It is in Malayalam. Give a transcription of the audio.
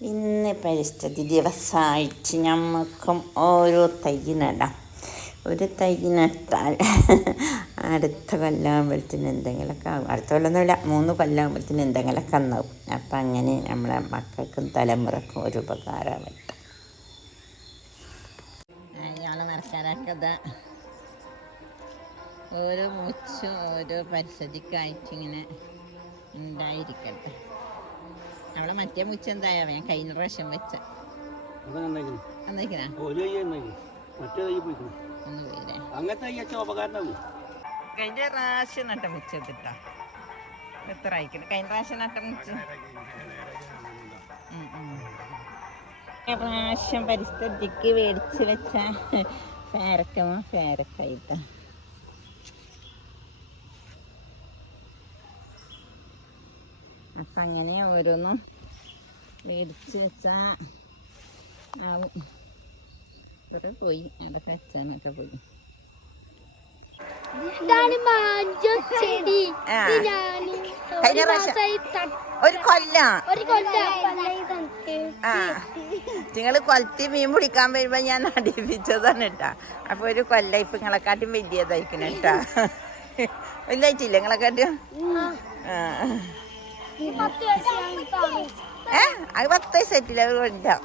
ഇന്ന് പരിസ്ഥിതി ദിവസമായിട്ട് നമുക്കും ഓരോ തൈ നടാം. ഒരു തൈ നട്ടാൽ അടുത്ത കൊല്ലാകുമ്പോഴത്തേന് എന്തെങ്കിലുമൊക്കെ ആകും. അടുത്ത കൊല്ലമൊന്നുമില്ല, 3 കൊല്ലാകുമ്പോഴത്തേന് എന്തെങ്കിലുമൊക്കെ ഒന്നാവും. അപ്പം അങ്ങനെ നമ്മളെ മക്കൾക്കും തലമുറക്കും ഒരു ഉപകാരമാവട്ടെ. അയാൾ നടക്കാനൊക്കെ ഓരോ മുച്ചും ഓരോ പരിസ്ഥിതിക്കായിട്ടിങ്ങനെ ഉണ്ടായിരിക്കട്ടെ. അവിടെ മറ്റേ മുച്ച എന്തായാ ഞാൻ കഴിഞ്ഞ പ്രാവശ്യം വെച്ച കഴിഞ്ഞ പ്രാവശ്യം നട്ട മുച്ചെത്തിട്ടാ എത്ര അയക്കണം. കഴിഞ്ഞ പ്രാവശ്യം നട്ട മുച്ച പ്രാവശ്യം പരിസ്ഥിതിക്ക് മേടിച്ച് വെച്ച പേരക്കായിട്ട. അപ്പം അങ്ങനെ ഓരോന്നും മേടിച്ച് വെച്ചാൽ ആവും. ഇതൊക്കെ പോയി, അവിടെ കച്ചാനൊക്കെ പോയി. കഴിഞ്ഞ പ്രാവശ്യം ഒരു കൊല്ലം നിങ്ങൾ കൊലത്തി മീൻ പിടിക്കാൻ വരുമ്പോ ഞാൻ അടിപ്പിച്ചതാണ് കേട്ടാ. അപ്പൊ ഒരു കൊല്ലം ഇപ്പൊ നിങ്ങളെക്കാട്ടും വലിയതായിരിക്കണം കേട്ടാ. വലുതായിട്ടില്ല നിങ്ങളെക്കാട്ടും? അത് 10 വയസ്സായിട്ടില്ല, ഒരു കൊല്ലം.